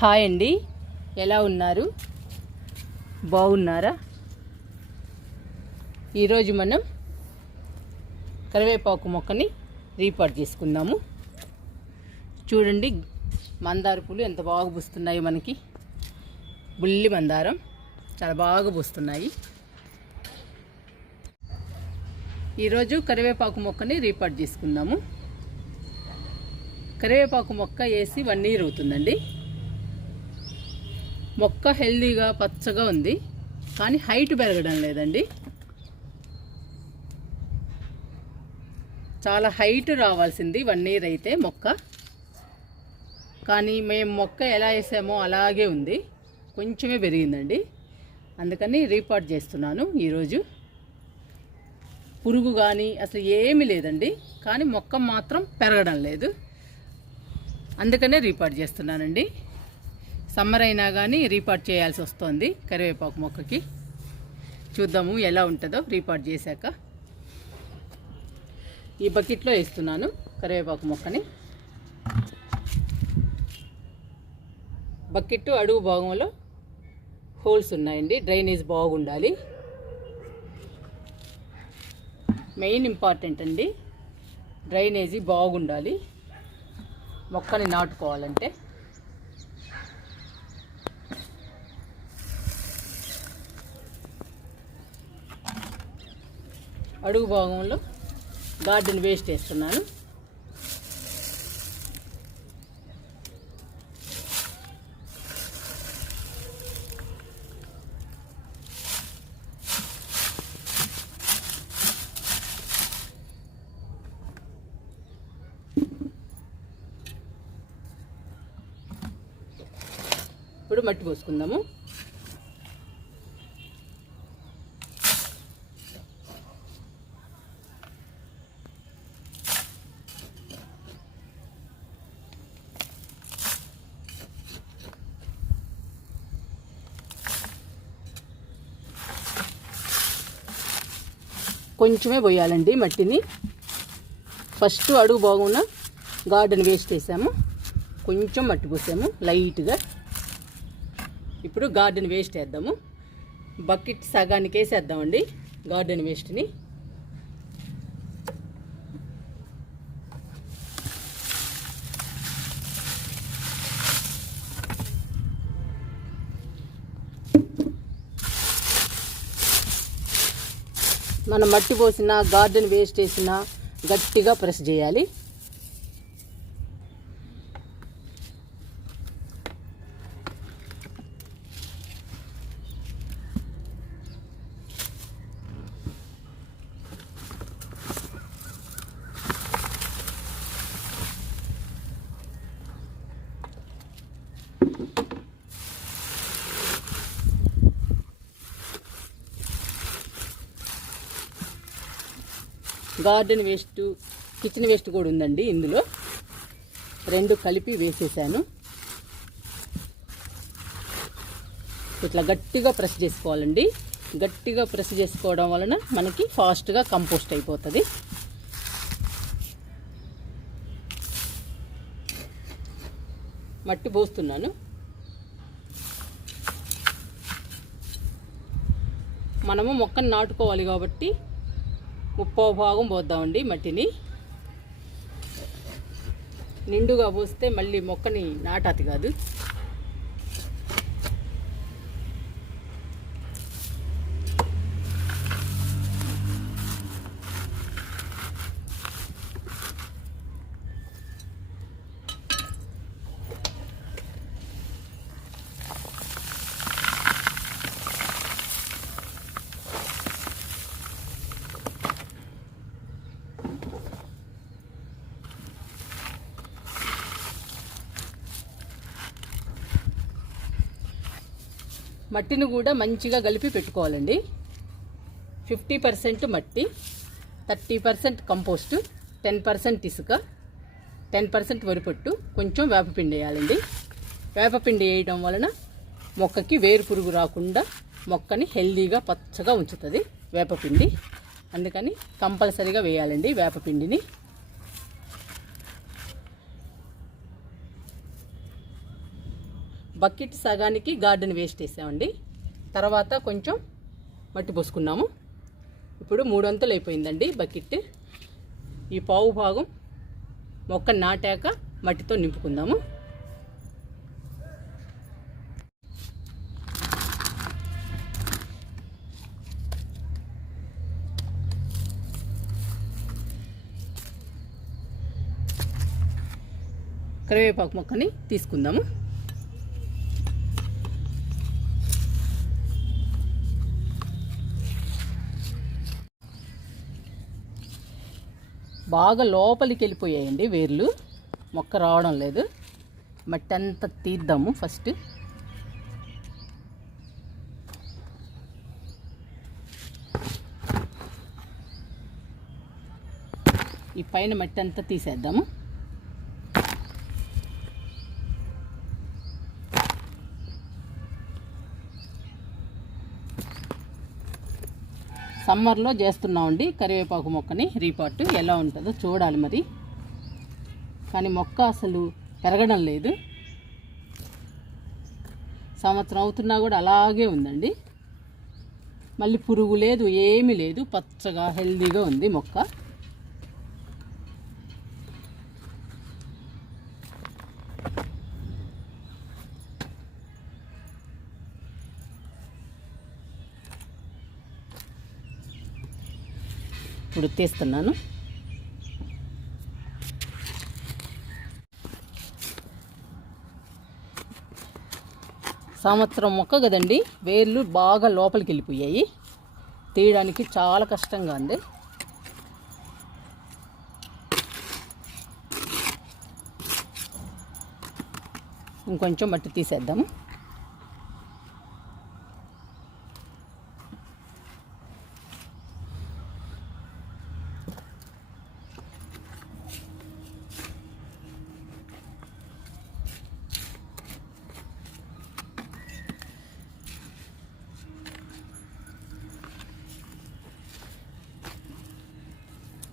Hi అండి. ఎలా ఉన్నారు? బాగున్నారా? ఈరోజు మనం కరివేపాకు మొక్కని రీపాట్ చేసుకుందాము. చూడండి మందార పూలు ఎంత బాగా పూస్తున్నాయి మనకి. బుల్లి మందారం చాలా బాగా పూస్తున్నాయి. ఈరోజు కరివేపాకు మొక్కని రీపాట్ చేసుకుందాము. కరివేపాకు మొక్క వేసి వన్ ఇయర్ అవుతుందండి. మొక్క హెల్దీగా పచ్చగా ఉంది. కానీ హైట్ పెరగడం లేదండి. చాలా హైట్ రావాల్సింది వన్ ఇయర్ అయితే మొక్క. కానీ మేము మొక్క ఎలా వేసామో అలాగే ఉంది. కొంచెమే పెరిగిందండి. అందుకని రీపాట్ చేస్తున్నాను ఈరోజు. పురుగు కానీ అసలు ఏమీ లేదండి. కానీ మొక్క మాత్రం పెరగడం లేదు. అందుకనే రీపాట్ చేస్తున్నానండి. సమ్మర్ అయినా కానీ రీపాట్ చేయాల్సి వస్తుంది కరివేపాకు మొక్కకి. చూద్దాము ఎలా ఉంటుందో రీపాట్ చేశాక. ఈ బకెట్లో వేస్తున్నాను కరివేపాకు మొక్కని. బకెట్ అడుగు భాగంలో హోల్స్ ఉన్నాయండి డ్రైనేజ్ బాగుండాలి. మెయిన్ ఇంపార్టెంట్ అండి డ్రైనేజీ బాగుండాలి. మొక్కని నాటుకోవాలంటే. అడుగు భాగంలో గార్డెన్ వేస్ట్ వేస్తున్నాను. ఇప్పుడు మట్టి పోసుకుందాము. కొంచెమే పోయాలండి మట్టిని. ఫస్ట్ అడుగు బాగున్న గార్డెన్ వేస్ట్ వేసాము కొంచెం మట్టి పోసాము లైట్గా. ఇప్పుడు గార్డెన్ వేస్ట్ వేద్దాము బకెట్ సగానికి వేసేద్దామండి గార్డెన్ వేస్ట్ని. మనం మట్టి పోసిన గార్డెన్ వేస్ట్ వేసిన గట్టిగా ప్రెస్ చేయాలి. గార్డెన్ వేస్ట్ కిచెన్ వేస్ట్ కూడా ఉందండి ఇందులో. రెండు కలిపి వేసేసాను. ఇట్లా గట్టిగా ప్రెస్ చేసుకోవాలండి. గట్టిగా ప్రెస్ చేసుకోవడం వలన మనకి ఫాస్ట్గా కంపోస్ట్ అయిపోతుంది. మట్టి పోస్తున్నాను. మనము మొక్కను నాటుకోవాలి కాబట్టి ముప్పో భాగం పోద్దామండి మట్టిని. నిండుగా పోస్తే మళ్ళీ మొక్కని నాటాతి కాదు. మట్టిని కూడా మంచిగా కలిపి పెట్టుకోవాలండి. ఫిఫ్టీ పర్సెంట్ మట్టి thirty percent compost ten percent ఇసుక టెన్ పర్సెంట్ వరిపొట్టు కొంచెం వేపపిండి వేయాలండి. వేపపిండి వేయడం వలన మొక్కకి వేరు పురుగు రాకుండా మొక్కని హెల్దీగా పచ్చగా ఉంచుతుంది వేపపిండి. అందుకని కంపల్సరీగా వేయాలండి వేపపిండిని. బకెట్ సగానికి గార్డెన్ వేస్ట్ వేసామండి తర్వాత కొంచెం మట్టి పోసుకున్నాము. ఇప్పుడు మూడు వంతులు అయిపోయిందండి బకెట్. ఈ పావు భాగం మొక్క నాటాక మట్టితో నింపుకుందాము. కరివేపాకు మొక్కని తీసుకుందాము. బాగా లోపలికి వెళ్ళిపోయాయండి వేర్లు. మొక్క రావడం లేదు. మట్టి అంతా తీద్దాము ఫస్ట్. ఈ పైన మట్టి అంతా తీసేద్దాము. సమ్మర్లో చేస్తున్నామండి కరివేపాకు మొక్కని రీపాటు. ఎలా ఉంటుందో చూడాలి మరి. కానీ మొక్క అసలు పెరగడం లేదు. సంవత్సరం అవుతున్నా కూడా అలాగే ఉందండి. మళ్ళీ పురుగు లేదు ఏమీ లేదు. పచ్చగా హెల్దీగా ఉంది మొక్క. ఇప్పుడు తీస్తున్నాను సంవత్సరం మొక్క కదండి వేర్లు బాగా లోపలికి వెళ్ళిపోయాయి. తీయడానికి చాలా కష్టంగా ఉంది. ఇంకొంచెం మట్టి తీసేద్దాము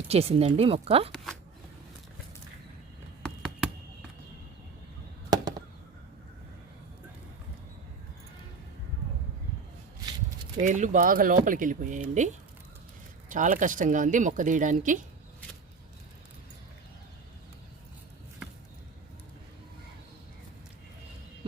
వచ్చేసిందండి మొక్క. వేళ్ళు బాగా లోపలికి వెళ్ళిపోయాయండి. చాలా కష్టంగా ఉంది మొక్క తీయడానికి.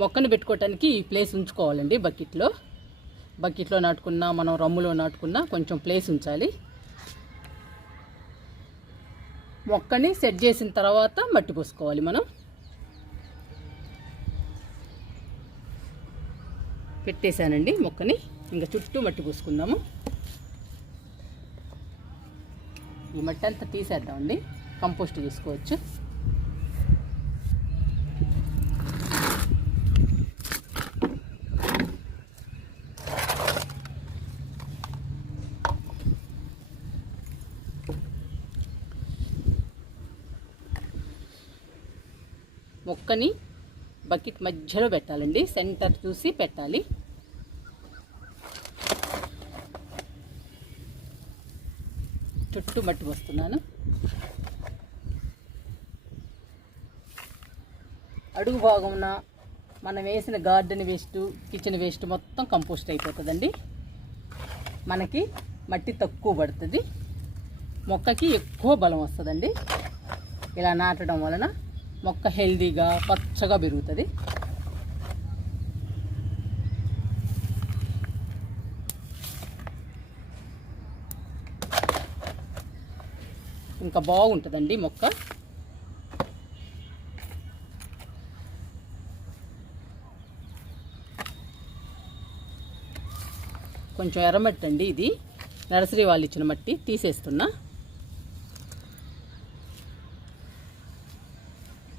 మొక్కను పెట్టుకోవటానికి ఈ ప్లేస్ ఉంచుకోవాలండి బకెట్లో. బకెట్లో నాటుకున్నా మనం రమ్ములో నాటుకున్నా కొంచెం ప్లేస్ ఉంచాలి. మొక్కని సెట్ చేసిన తర్వాత మట్టి పోసుకోవాలి మనం. పెట్టేశానండి మొక్కని. ఇంకా చుట్టూ మట్టి పోసుకుందాము. ఈ మట్టి అంతా తీసేద్దామండి. కంపోస్ట్ చేసుకోవచ్చు మొక్కని బకెట్ మధ్యలో పెట్టాలండి సెంటర్ చూసి పెట్టాలి. చుట్టూ మట్టి వస్తున్నాను అడుగు భాగమున మనం వేసిన గార్డెన్ వేస్ట్ కిచెన్ వేస్ట్ మొత్తం కంపోస్ట్ అయిపోతుందండి. మనకి మట్టి తక్కువ పడుతుంది. మొక్కకి ఎక్కువ బలం వస్తుందండి. ఇలా నాటడం వలన మొక్క హెల్దీగా పచ్చగా పెరుగుతుంది. ఇంకా బాగుంటుందండి మొక్క. కొంచెం ఎర్రమట్టి అండి ఇది. నర్సరీ వాళ్ళు ఇచ్చిన మట్టి తీసేస్తున్నా.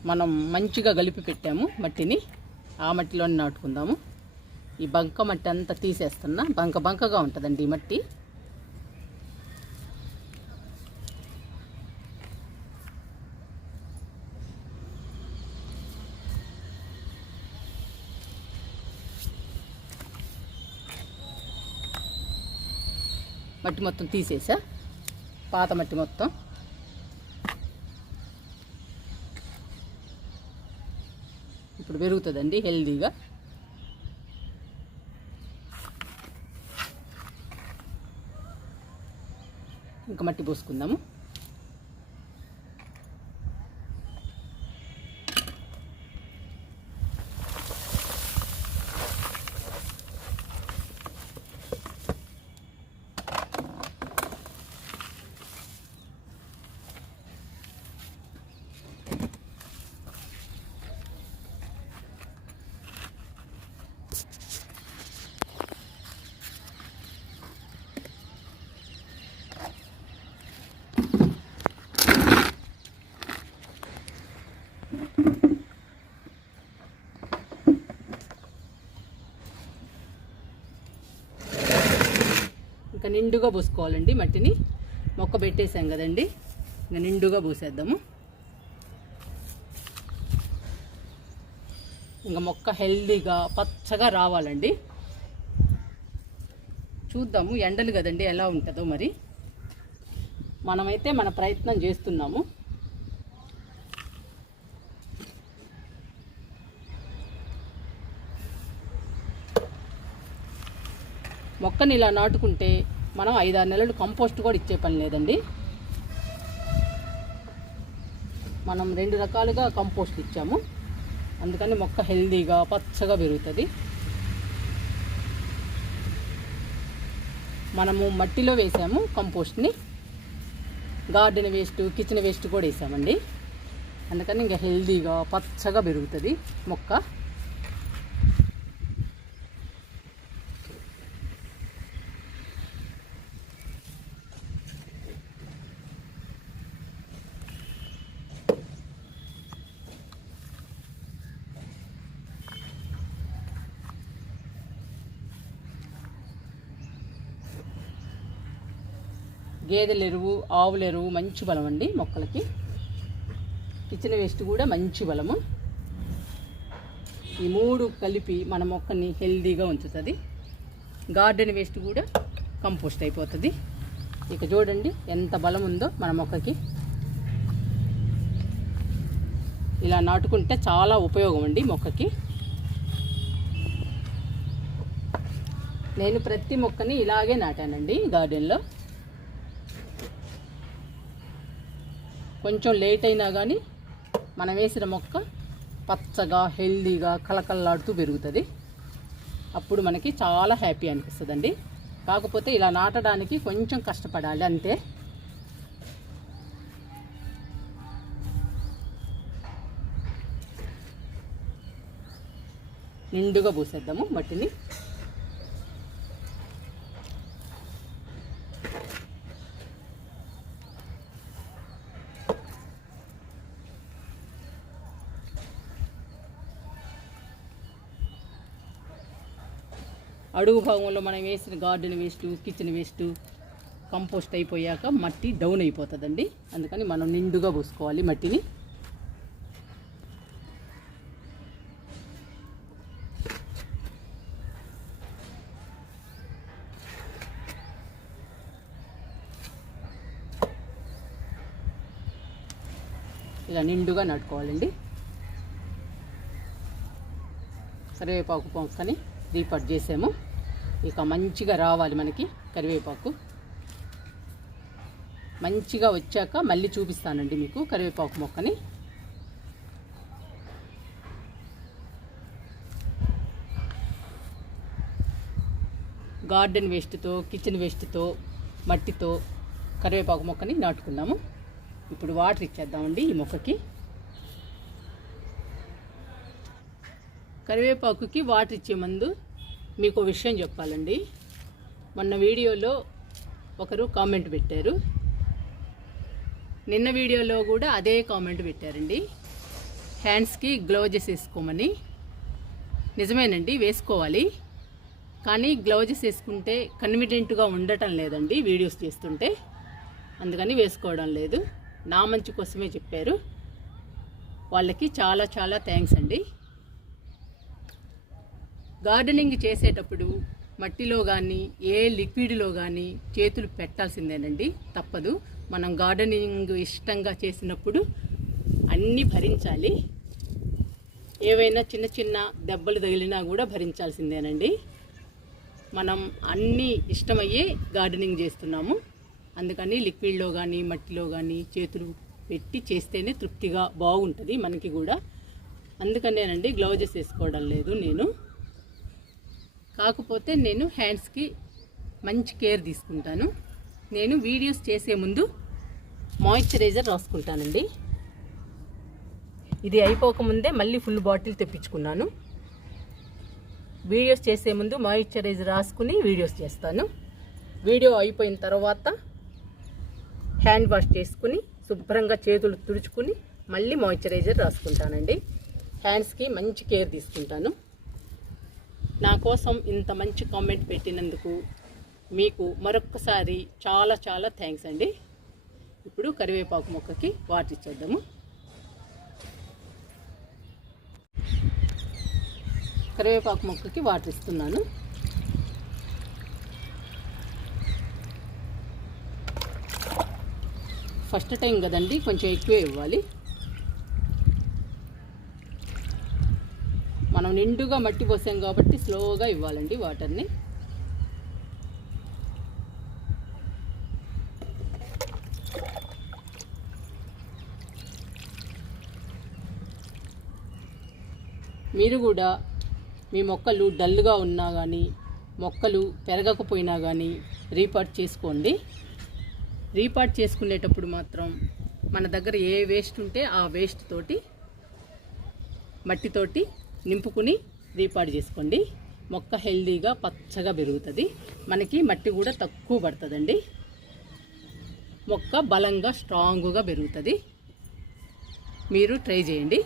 మనం మంచిగా కలిపి పెట్టాము మట్టిని. ఆ మట్టిలోనే నాటుకుందాము. ఈ బంక మట్టి అంతా తీసేస్తున్నా బంక బంకగా ఉంటుందండి ఈ మట్టి. మట్టి మొత్తం తీసేసా. పాత మట్టి మొత్తం. పెరుగుతుందండి హెల్దీగా. ఇంకా మట్టి పోసుకుందాము. నిండుగా పోసుకోవాలండి మట్టిని. మొక్క పెట్టేసాం కదండి. ఇంకా నిండుగా పోసేద్దాము. ఇంకా మొక్క హెల్దీగా పచ్చగా రావాలండి. చూద్దాము ఎండలు కదండి ఎలా ఉంటుందో మరి. మనమైతే మన ప్రయత్నం చేస్తున్నాము. మొక్కని ఇలా నాటుకుంటే మనం ఐదారు నెలలు కంపోస్ట్ కూడా ఇచ్చే పని లేదండి. మనం రెండు రకాలుగా కంపోస్ట్ ఇచ్చాము. అందుకని మొక్క హెల్దీగా పచ్చగా పెరుగుతుంది. మనము మట్టిలో వేసాము కంపోస్ట్ని. గార్డెన్ వేస్ట్ కిచెన్ వేస్ట్ కూడా వేసామండి. అందుకని ఇంకా హెల్దీగా పచ్చగా పెరుగుతుంది మొక్క. గేదెల ఎరువు ఆవుల ఎరువు మంచి బలం అండి మొక్కలకి. కిచెన్ వేస్ట్ కూడా మంచి బలము. ఈ మూడు కలిపి మన మొక్కని హెల్దీగా ఉంచుతుంది. గార్డెన్ వేస్ట్ కూడా కంపోస్ట్ అయిపోతుంది. ఇక చూడండి ఎంత బలం ఉందో మన మొక్కకి. ఇలా నాటుకుంటే చాలా ఉపయోగం అండి మొక్కకి. నేను ప్రతి మొక్కని ఇలాగే నాటానండి గార్డెన్లో. కొంచెం లేట్ అయినా కానీ మనం వేసిన మొక్క పచ్చగా హెల్దీగా కలకల్లాడుతూ పెరుగుతుంది. అప్పుడు మనకి చాలా హ్యాపీ అనిపిస్తుందండి. కాకపోతే ఇలా నాటడానికి కొంచెం కష్టపడాలి అంతే. నిండుగా పూసేద్దాము మట్టిని. అడుగు భాగంలో మనం వేసిన garden waste kitchen waste compost అయిపోయాక మట్టి డౌన్ అయిపోతుందండి. అందుకని మనం నిండుగా పోసుకోవాలి మట్టిని. ఇలా నిండుగా నాటుకోవాలండి. కరివేపాకు మొక్కని రీపట్ చేసాము. ఇక మంచిగా రావాలి మనకి కరివేపాకు. మంచిగా వచ్చాక మళ్ళీ చూపిస్తానండి మీకు కరివేపాకు మొక్కని. గార్డెన్ వేస్ట్తో కిచెన్ వేస్ట్తో మట్టితో కరివేపాకు మొక్కని నాటుకున్నాము. ఇప్పుడు వాటర్ ఇచ్చేద్దామండి ఈ మొక్కకి. కరివేపాకుకి వాటర్ ఇచ్చే ముందు మీకు విషయం చెప్పాలండి. మొన్న వీడియోలో ఒకరు కామెంట్ పెట్టారు. నిన్న వీడియోలో కూడా అదే కామెంట్ పెట్టారండి. హ్యాండ్స్కి గ్లౌజెస్ వేసుకోమని. నిజమేనండి వేసుకోవాలి. కానీ గ్లౌజెస్ వేసుకుంటే కన్వీనియంట్గా ఉండటం లేదండి వీడియోస్ చేస్తుంటే అందుకని వేసుకోవడం లేదు. నా మంచి కోసమే చెప్పారు. వాళ్ళకి చాలా చాలా థ్యాంక్స్ అండి. గార్డెనింగ్ చేసేటప్పుడు మట్టిలో కానీ ఏ లిక్విడ్లో కానీ చేతులు పెట్టాల్సిందేనండి. తప్పదు. మనం గార్డెనింగ్ ఇష్టంగా చేసినప్పుడు అన్నీ భరించాలి. ఏవైనా చిన్న చిన్న దెబ్బలు తగిలినా కూడా భరించాల్సిందేనండి. మనం అన్నీ ఇష్టమయ్యే గార్డెనింగ్ చేస్తున్నాము. అందుకని లిక్విడ్లో కానీ మట్టిలో కానీ చేతులు పెట్టి చేస్తేనే తృప్తిగా బాగుంటుంది మనకి కూడా. అందుకనేనండి గ్లౌజెస్ వేసుకోవడం లేదు నేను. కాకపోతే నేను హ్యాండ్స్కి మంచి కేర్ తీసుకుంటాను. నేను వీడియోస్ చేసే ముందు మాయిశ్చరైజర్ రాసుకుంటానండి. ఇది అయిపోకముందే మళ్ళీ ఫుల్ బాటిల్ తెప్పించుకున్నాను. వీడియోస్ చేసే ముందు మాయిశ్చరైజర్ రాసుకుని వీడియోస్ చేస్తాను. వీడియో అయిపోయిన తర్వాత హ్యాండ్ వాష్ చేసుకుని శుభ్రంగా చేతులు తుడుచుకుని మళ్ళీ మాయిశ్చరైజర్ రాసుకుంటానండి. హ్యాండ్స్కి మంచి కేర్ తీసుకుంటాను. నా కోసం ఇంత మంచి కామెంట్ పెట్టినందుకు మీకు మరొక్కసారి చాలా చాలా థ్యాంక్స్ అండి. ఇప్పుడు కరివేపాకు మొక్కకి వాటర్ ఇచ్చేద్దాము. కరివేపాకు మొక్కకి వాటర్ ఇస్తున్నాను. ఫస్ట్ టైం కదండి కొంచెం ఎక్కువే ఇవ్వాలి. మనం నిండుగా మట్టి పోసాం కాబట్టి స్లోగా ఇవ్వాలండి వాటర్ని. మీరు కూడా మీ మొక్కలు డల్గా ఉన్నా కానీ మొక్కలు పెరగకపోయినా కానీ రీపాట్ చేసుకోండి. రీపాట్ చేసుకునేటప్పుడు మాత్రం మన దగ్గర ఏ వేస్ట్ ఉంటే ఆ వేస్ట్ తోటి మట్టితోటి నింపుకుని రీపాడు చేసుకోండి. మొక్క హెల్దీగా పచ్చగా పెరుగుతుంది. మనకి మట్టి కూడా తక్కువ పడుతుందండి. మొక్క బలంగా స్ట్రాంగ్గా పెరుగుతుంది. మీరు ట్రై చేయండి.